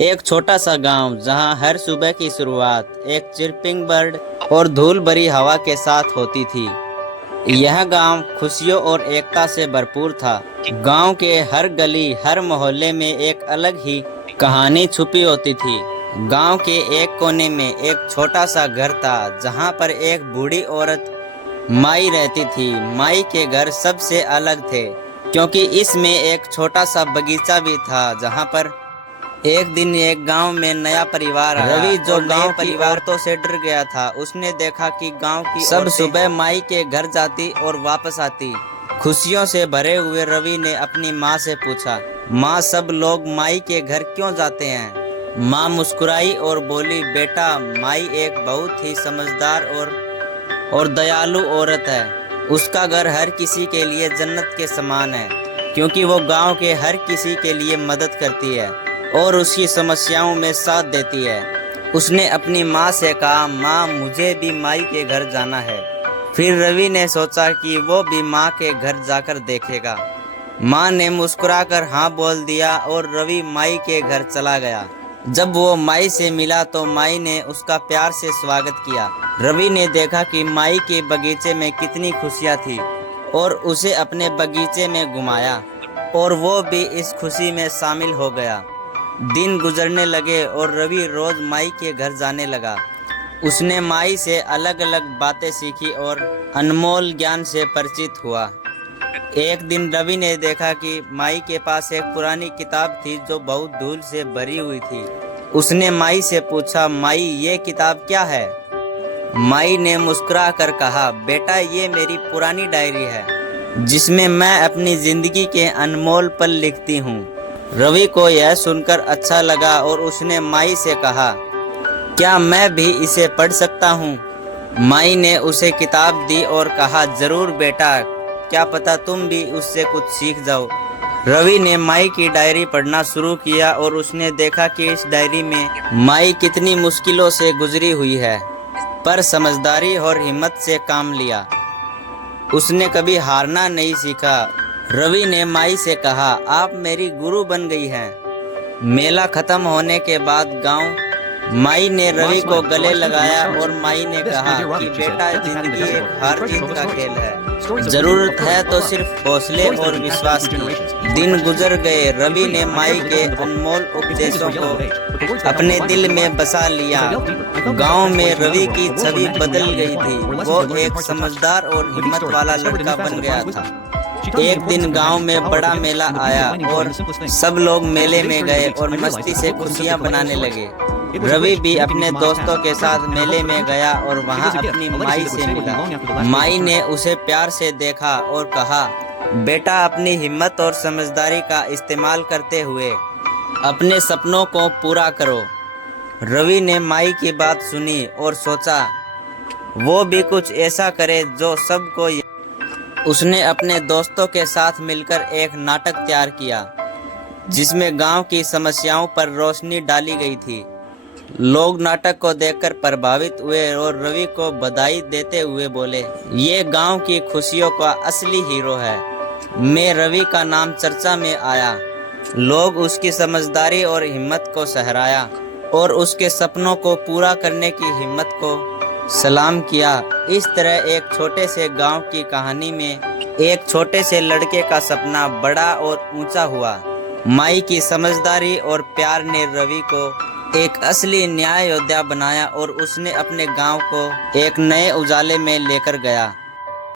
एक छोटा सा गांव जहां हर सुबह की शुरुआत एक चिरपिंग बर्ड और धूल भरी हवा के साथ होती थी। यह गांव खुशियों और एकता से भरपूर था। गांव के हर गली, हर मोहल्ले में एक अलग ही कहानी छुपी होती थी। गांव के एक कोने में एक छोटा सा घर था जहां पर एक बूढ़ी औरत माई रहती थी। माई के घर सबसे अलग थे क्योंकि इसमें एक छोटा सा बगीचा भी था। जहां पर एक दिन एक गांव में नया परिवार आया। रवि जो गांव की औरतों से डर गया था, उसने देखा कि गांव की सब सुबह माई के घर जाती और वापस आती। खुशियों से भरे हुए रवि ने अपनी माँ से पूछा, माँ, सब लोग माई के घर क्यों जाते हैं? माँ मुस्कुराई और बोली, बेटा, माई एक बहुत ही समझदार और दयालु औरत है। उसका घर हर किसी के लिए जन्नत के समान है क्योंकि वो गांव के हर किसी के लिए मदद करती है और उसकी समस्याओं में साथ देती है। उसने अपनी माँ से कहा, माँ, मुझे भी माई के घर जाना है। फिर रवि ने सोचा कि वो भी माँ के घर जाकर देखेगा। माँ ने मुस्कुराकर हाँ बोल दिया और रवि माई के घर चला गया। जब वो माई से मिला तो माई ने उसका प्यार से स्वागत किया। रवि ने देखा कि माई के बगीचे में कितनी खुशियाँ थी और उसे अपने बगीचे में घुमाया और वो भी इस खुशी में शामिल हो गया। दिन गुजरने लगे और रवि रोज माई के घर जाने लगा। उसने माई से अलग अलग बातें सीखी और अनमोल ज्ञान से परिचित हुआ। एक दिन रवि ने देखा कि माई के पास एक पुरानी किताब थी जो बहुत धूल से भरी हुई थी। उसने माई से पूछा, माई, ये किताब क्या है? माई ने मुस्कुराकर कहा, बेटा, ये मेरी पुरानी डायरी है जिसमें मैं अपनी जिंदगी के अनमोल पल लिखती हूँ। रवि को यह सुनकर अच्छा लगा और उसने माई से कहा, क्या मैं भी इसे पढ़ सकता हूँ? माई ने उसे किताब दी और कहा, जरूर बेटा, क्या पता तुम भी उससे कुछ सीख जाओ। रवि ने माई की डायरी पढ़ना शुरू किया और उसने देखा कि इस डायरी में माई कितनी मुश्किलों से गुजरी हुई है, पर समझदारी और हिम्मत से काम लिया। उसने कभी हारना नहीं सीखा। रवि ने माई से कहा, आप मेरी गुरु बन गई हैं। मेला खत्म होने के बाद गांव माई ने रवि को गले लगाया और माई ने कहा कि बेटा, जिंदगी एक हार जीत का खेल है, जरूरत है तो सिर्फ हौसले और विश्वास की। दिन गुजर गए। रवि ने माई के अनमोल उपदेशों को अपने दिल में बसा लिया। गांव में रवि की छवि बदल गई थी। वो एक समझदार और हिम्मत वाला लड़का बन गया था। एक दिन गांव में बड़ा मेला आया और सब लोग मेले में गए और मस्ती से खुशियां बनाने लगे। रवि भी अपने दोस्तों के साथ मेले में गया और वहां अपनी माई से मिला। माई ने उसे प्यार से देखा और कहा, बेटा, अपनी हिम्मत और समझदारी का इस्तेमाल करते हुए अपने सपनों को पूरा करो। रवि ने माई की बात सुनी और सोचा वो भी कुछ ऐसा करे जो सबको। उसने अपने दोस्तों के साथ मिलकर एक नाटक तैयार किया जिसमें गांव की समस्याओं पर रोशनी डाली गई थी। लोग नाटक को देखकर प्रभावित हुए और रवि को बधाई देते हुए बोले, ये गांव की खुशियों का असली हीरो है। मैं रवि का नाम चर्चा में आया। लोग उसकी समझदारी और हिम्मत को सराहा और उसके सपनों को पूरा करने की हिम्मत को सलाम किया। इस तरह एक छोटे से गांव की कहानी में एक छोटे से लड़के का सपना बड़ा और ऊंचा हुआ। माई की समझदारी और प्यार ने रवि को एक असली न्याय योद्धा बनाया और उसने अपने गांव को एक नए उजाले में लेकर गया।